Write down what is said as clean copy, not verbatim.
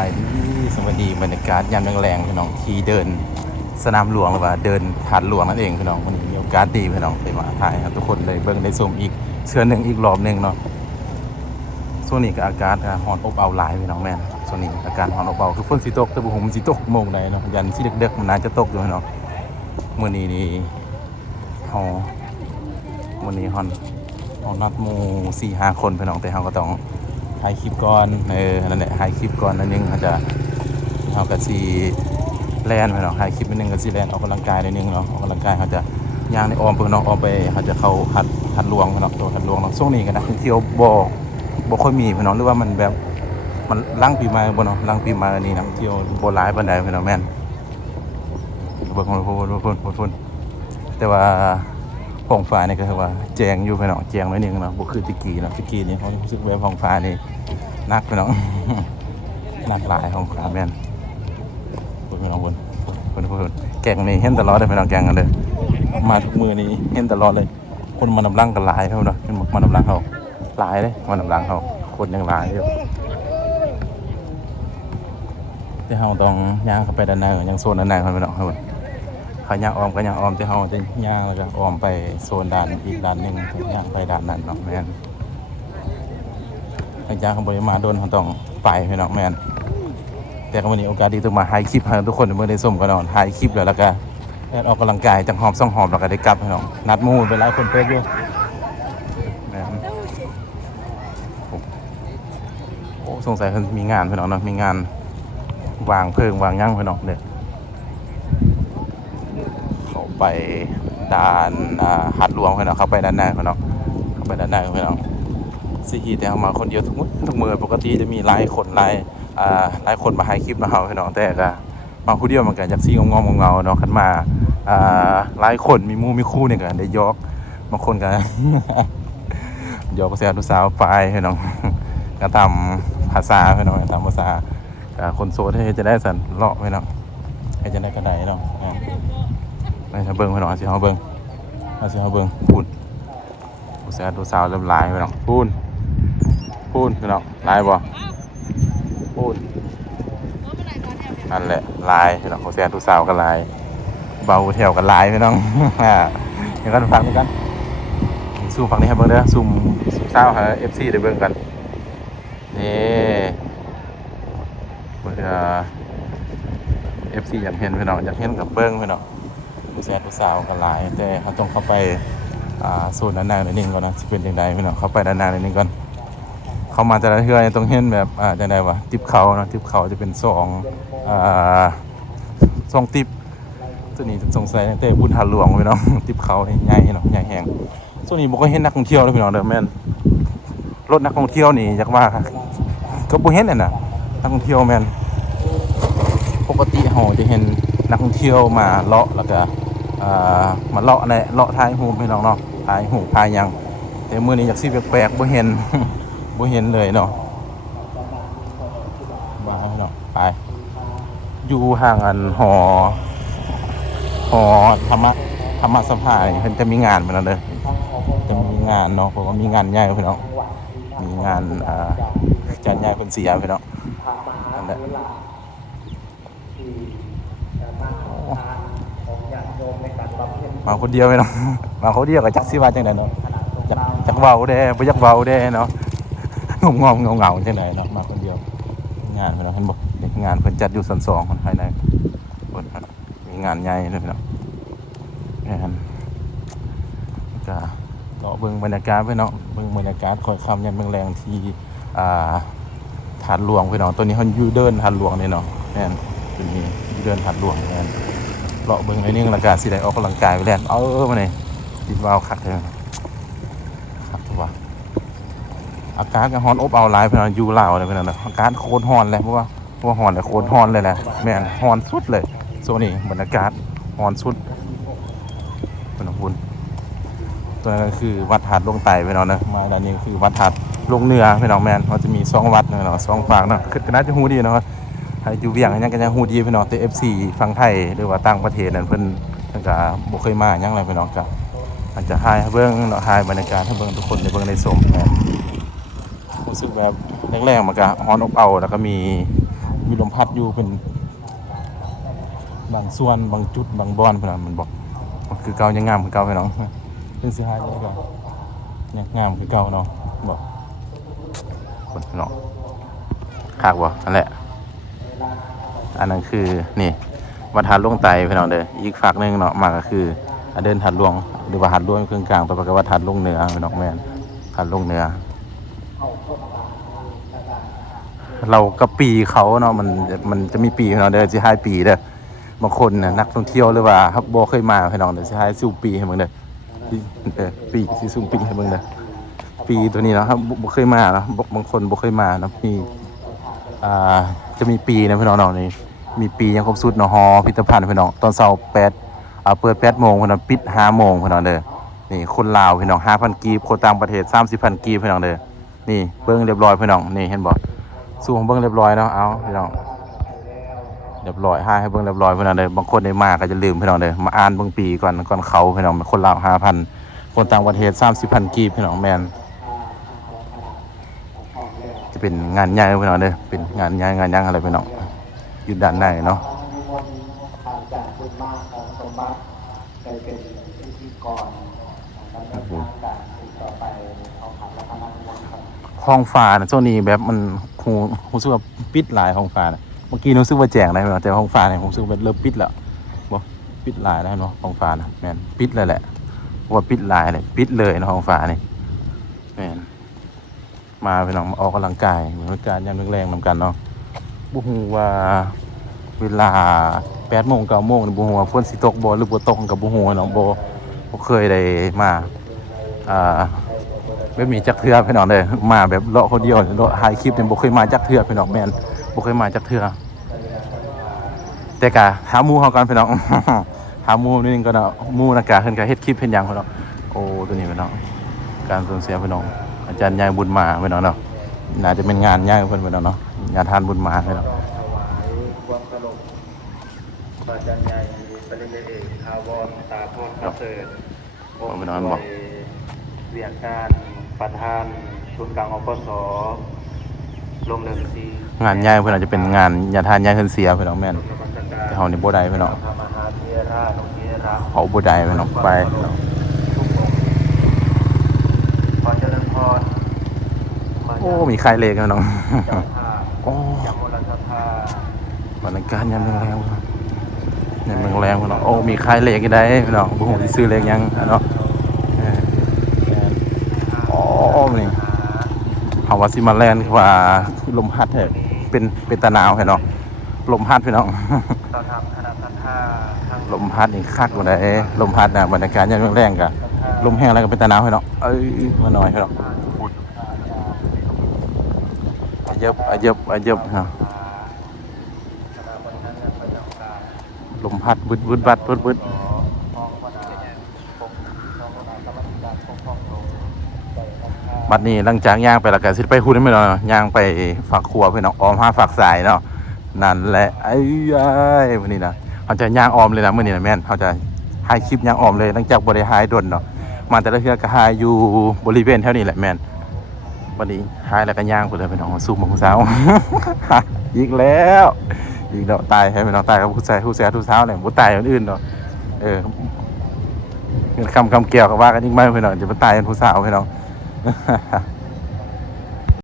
ายดีสวัสดีบรรยากาศยามแรงๆพี่น้องที่เดินสนามหลวงหรือว่าเดินหาดหลวงนั่นเองพี่น้องวันนี้มีโอกาสดีพี่น้องไปมาถ่ายครับทุกคนเลยเบิ่งได้ชมอีกเชือหนึ่งอีกรอบหนึ่งเนาะช่วงนี้ก็อากาศร้อนอบอ้าวหลายพี่น้องแม่นช่วงนี้อากาศร้อนอบอ้าวคือฝนสิตกแต่บุหุมสิตกโมงใดเนาะยันสิเด็กๆมันน่าจะตกอยู่พี่น้องมื้อนี้นี่เฮามื้อนี้ฮอนนัดหมู่4-5 คนพี่น้องแต่เฮาก็ต้องถ่ายคลิปก่อนนั่นแหละถ่ายคลิปก่อนนั่นนึงเขาจะเฮาก็สิแล่นพี่น้องถ่ายคลิปนิดนึงก็สิแล่นออกกำลังกายนิดนึงเนาะออกกำลังกายเขาจะย่างในอ้อมเพิ่นเนาะอ้อมไปเขาจะเข้าหัดหลวงพี่น้องตัวหัดหลวงเนาะช่วงนี้ก็นักท่องเที่ยวบ่ค่อยมีพี่น้องหรือว่ามันแบบมันหลังปีใหม่บ่เนาะหลังปีใหม่นี่นักท่องเที่ยวบ่หลายปานใดพี่น้องแม่นเบิ่งพุ่นแต่ว่าห้องฟ้านี่ก็คือว่าแจ้งอยู่พี่น้องแจ้งหน่อยนึงเนาะบ่คือตะกี้เนาะตะกี้นี่เขารู้สึกแบบห้องฟ้านี่หนักพี่น้อง หนักหลายห้องฟ้าแม่นพุ่นพี่น้องพุ่นแกงนี่เห็นตลอดเลยพี่น้องแกงกันเลยมาทุกมื้อนี้เห็นตลอดเลยคนมานำรังกันหลายเท่าเนาะเป็นมานำรังเขาหลายเลยมานำรังเขาคนยังหลายอยู่ที่เฮาต้องย่างเข้าไปด้านในยังโซนด้านในเขาพี่น้องครับเขาย่างอ้อมก็ย่างอ้อมที่เฮาจะย่างแล้วก็อ้อมไปโซนด้านอีกด้านหนึ่งย่างไปด้านนั้นเนาะแม่นหลังจากเขาบริมาโดนเขาต้องไปพี่น้องแม่นแต่วันนี้โอกาสดีต้องมาถ่ายคลิปให้ทุกคนเมื่อได้ชมกันเนาะถ่ายคลิปแล้วก็ออกกำลังกายจังหอม2 หอมแล้วก็ได้กลับพี่น้องนัดหมู่ไปหลายคนเป๊กอยู่แม่นโอ้สงสัยเพิ่นมีงานพี่น้องเนาะมีงานวางเพลิงวางย่างพี่น้องเด้อเขาไปด้านหัดหลวงพี่น้องเข้าไปด้านในพี่น้องเข้าไปด้านในพี่น้องสิฮีแต่เอามาคนเดียวทุกมื้อปกติจะมีหลายคนหลายคนมาให้คลิปนะเฮาพี่น้องแต่ก็มาผู้เดียวมันก็จักซี่งอมๆเงาๆเนาะคันมาหลายคนมีหมู่มีคู่นี่ก็ได้ยอกบางคนก็ ยอกก็แซ่บผู้สาวไปพี่น้องก็ตามภาษาพี่น้องตามภาษาคนโสดให้จะได้สั่นเลาะพี่น้องให้จะได้กระไดเนาะให้เบิ่งพี่น้องสิเฮาเบิ่งพูดผู้แซ่บผู้สาวเริ่มหลายพี่น้องพูดพี่น้องหลายบ่พูดนั่นแหละลายพี่น้องโคเซียนทุกสาวกันลายเบาแถวกันลายพี่น้องเดี๋ยวกันฟังกันซูมฝั่งนี้ครับเบิ่งเด้อซูมสาวหา FC ได้เบิ่งกันนี่เพื่อ FC อยากเห็นพี่น้องอยากเห็นกับเบิ่งพี่น้องโคเซียนทุกสาวกันลายแต่เขาต้องเข้าไปโซนด้านหน้าหน่อยนึงก่อนนะสิเป็นจังไดพี่น้องเข้าไปด้านหน้าหน่อยนึงก่อนเข้ามาแต่ละเทื่อต้องเห็นแบบจังได๋วะทิปเขาเนาะทิปเขาจะเป็น2ทิปตัวนี้สงสัยตั้งแต่บุญหัดหลวงพี่น้องทิปเขาใหญ่เนาะใหญ่แฮงส่วนนี้บ่ค่อยเห็นนักท่องเที่ยวเลยพี่น้องเด้อแม่นรถนักท่องเที่ยวนี่อยากว่าก็บ่เห็นน่ะนักท่องเที่ยวแม่นปกติเฮาจะเห็นนักท่องเที่ยวมาเลาะแล้วก็มาเลาะในเลาะถ่ายรูปพี่น้องเนาะถ่ายรูปถ่ายหยังแต่มื้อนี้อยากสิแปลกๆบ่เห็น บ่เห็นเลยเนาะมาเนาะไปอยู่ห่างอันหอธรรมสภาเพิ่นจะมีงานไปแล้วเด้อจะมีงานเนาะเพราะว่ามีงานใหญ่พี่น้องมีงานจัดใหญ่เพิ่นเสียพี่น้องนั่นแหละมาคนเดียวพี่น้องมาคนเดียวก็จักสิว่าจังได๋เนาะจักเว้าแด้บ่อยากเว้าแด้เนาะงอมเงาจังได๋เนาะมาคนเดียวงานพี่น้องเห็นบ่งานเพิ่นจัดอยู่ชั้น2ของภายในเพิ่นมีงานใหญ่เลยพี่น้องก็เลาะเบิ่งบรรยากาศพี่น้องเบิ่งบรรยากาศค่อยค่ำยามแรงที่หาดหลวงพี่น้องตัวนี้เฮาอยู่เดินหาดหลวงนี่เนาะแม่นตัวนี้อยู่เดินหาดหลวงแม่นเลาะเบิ่งหน่อยนึงแล้วก็สิได้ออกกำลังกายไปแล้วมานี่ติดวาวคักเด้อครับว่าอากาศก็ร้อนอบอ้าวหลายพี่น้องอยู่ลาวเลยพี่น้องอากาศโคตรร้อนเลยเพราะว่าร้อนแต่โคตรร้อนเลยแหละแม่นร้อนสุดเลยโซนนี้บรรยากาศร้อนสุดพี่น้องคุณตัวนั้นก็คือวัดหาดลงไต่พี่น้องนะมาด้านนี้คือวัดหาดลงเหนือพี่น้องแม่นเขาจะมี2วัดพี่น้อง2ฝั่งเนาะคือก็น่าจะฮู้ดีเนาะให้อยู่เวียงยังก็ยังฮู้ดีพี่น้องแต่ FC ฝั่งไทยหรือว่าต่างประเทศนั่นเพิ่นก็บ่เคยมาหยังเลยพี่น้องก็อาจจะถ่ายให้เบิ่งเนาะถ่ายบรรยากาศให้เบิ่งทุกคนได้เบิ่งได้ชมแม่นรู้สึกแบบแรกๆมันก็ร้อนอบอ้าวแล้วก็มี มีลมพัดอยู่เป็นบางส่วนบางจุดบางบอนพี่น้องมันบอกมันคือเก่ายังงามคือเก่าพี่น้องเป็นสิหายเลยก็เนี่ยงามคือเก่าเนาะบอกพี่น้องคากบ่นั่นแหละอันนั้นคือนี่วัดหาดหลวงไตพี่น้องเด้ออีกฝากนึงเนาะมาก็คือเดินหาดหลวงหรือว่าหาดหลวงเครื่องกลางไปกับวัดหาดหลวงเหนือพี่น้องแม่นหาดหลวงเหนือเรากับปีเขาเนาะมันจะมีปีพี่น้องเด้อสิหายปีเด้อบางคนน่ะนักท่องเที่ยวหรือว่าครับบ่เคยมาพี่น้องเด้อสิหายสู้ปีให้เบิ่งเด้อปีสิสู้ปีให้เบิ่งเด้อปีตัวนี้เนาะครับบ่เคยมาเนาะบางคนบ่เคยมาเนาะมีจะมีปีนะพี่น้องเนาะนี่มีปียังครบสุดเนาะฮอพิพิธภัณฑ์พี่น้องตอนเช้า8เปิด8 โมงพี่น้องปิด5 โมงพี่น้องเด้อนี่คนลาวพี่น้อง 5,000 กีบคนต่างประเทศ 30,000 กีบพี่น้องเด้อนี่เบิ่งเรียบร้อยพี่น้องนี่เห็นบ่สู้ของเบิ่งเรียบร้อยเนาะเอาพี่น้องเรียบร้อยให้เบิ่งเรียบร้อยพี่น้องเด้อบางคนได้มาก็จะลืมพี่น้องเด้อมาอ่านเบิ่งปีก่อนเขาพี่น้องคนลาว 5,000 คนต่างประเทศ 30,000 กีบพี่น้องแม่นจะเป็นงานใหญ่พี่น้องเด้อเป็นงานใหญ่งานยังอะไรพี่น้องอยู่ด้านในเนาะห้องฟ้านะช่วงนี้แบบมันหูรู้สึกว่าปิดหลายห้องฟ้านะเมื่อกี้รู้สึกว่าแจ้งได้แต่ห้องฟ้าเนี่ยผมรู้สึกว่าเริ่มปิดแล้วบ่ปิดหลายแล้วเนาะห้องฟ้านะแม่นปิดเลยแหละว่าปิดหลายเลยปิดเลยนะห้องฟ้านี่แม่นมาไปลองมาออกกำลังกายเหมือนการยามแรงๆนำกันเนาะบุฮูว่าเวลา8 โมง 9 โมงบุฮูว่าฝนสิตกบ่หรือบ่ตกกับบุฮูเนาะบ่เคยได้มาแบบมีจักเทือพี่น้องเลยมาแบบเลาะคนเดียวเลาะถ่ายคลิปเนี่ยบ่เคยมาจักเทือพี่น้องแม่นบ่เคยมาจักเทือแต่กะหาหมู่เฮากันพี่น้อง หาหมู่นิดนึงก็เนาะหมู่นักกะเพิ่นก็เฮ็ดคลิปเฮ็ดหยังพี่น้องโอ้ตัวนี้พี่น้องการสูญเสียพี่น้องอาจารย์ใหญ่บุญมาพี่น้องเนาะน่าจะเป็นงานใหญ่เพิ่นพี่น้องเนาะงานทานบุญมาพี่น้องอาจารย์ใหญ่ปริญญาเอกทาวรตาพรประเสริฐพี่น้องบอกเวียงการประธานศูนย์กลางอปสลงเดิมซีงานใหญ่เพื่อนอาจจะเป็นงานญาทานใหญ่เพิ่นเสียพี่น้องแม่นแต่เฮานี่บ่ได้พี่น้องเขาบ่ได้พี่น้องไปโอ้มีใครเลกพี่น้องโอ้บรรยากาศยามแรงๆยามแรงๆพี่น้องโอ้มีใครเลกอีกได้พี่น้องบ่ฮู้สิซื้อเลกยังเนาะนี่เขาว่าซิมาแลนด์ว่าลมพัดเป็นตะนาวเนาะลมพัดพี่น้องลมพัดนี่คักกว่าได้ลมพัดนะบรรยากาศยังแรงกะลมแห้งแล้วก็เป็นตะนาวเนาะมาหน่อยเนาะเย็บเนาะลมพัดบึดบัดบึดบัดนี้หลังจากย่างไปแล้วก็สิไปหุ่นไม่เนาะย่างไปฝักขัวพี่น้องออม5ฝักสายเนาะนั่นแหละไอ้วันนี้นะเขาจะย่างออมเลยนะมื้อนี้นะแม่นเขาจะให้คลิปย่างออมเลยหลังจากบ่ได้หายดนเนาะมาแต่ละเทื่อก็หายอยู่บริเวณแถวนี้แหละแม่นวันนี้หายแล้วก็ย่างไปเลยพี่น้องสู้มื้อเช้า อีกแล้วตายให้พี่น้องตายกับผู้ชายผู้เช้าเนี่ยบ่ตายคนอื่นเนาะคำแก้วก็ว่ากันอีกไม่พี่น้องจะมาตายเป็นผู้สาวพี่น้อง